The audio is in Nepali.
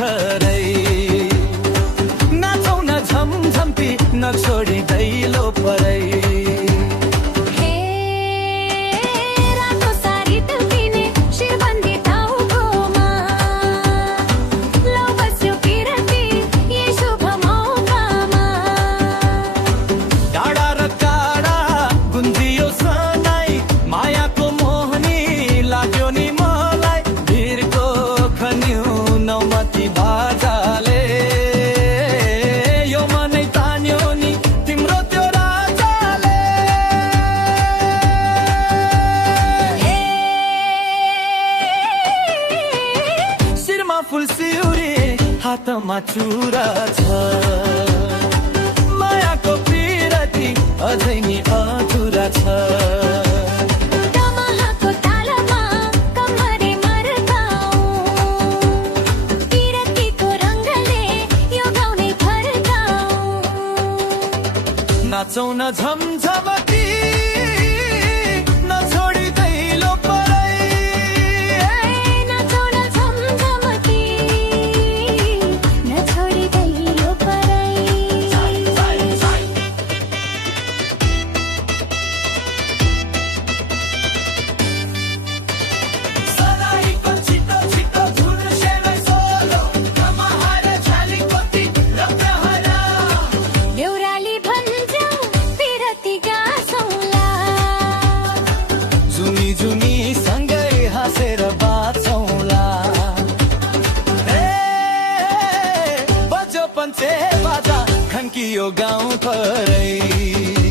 धरै नाचौँ न झमझम्ती नछोडी दैलो परै फुल सिउरी हातमा चुरा छ मायाको पिरती अझै नि अधुरा छ तमहाको तालमा कम्मरे मर्काऊ पिरतीको रङ्गले यो गाउने फर्काऊ नाचौँ न झमझमती नछोडी दैलो परै जुनी सँगै हाँसेर बाँचौँला बजो पञ्चे बाजा खन्कियो गाउँ परै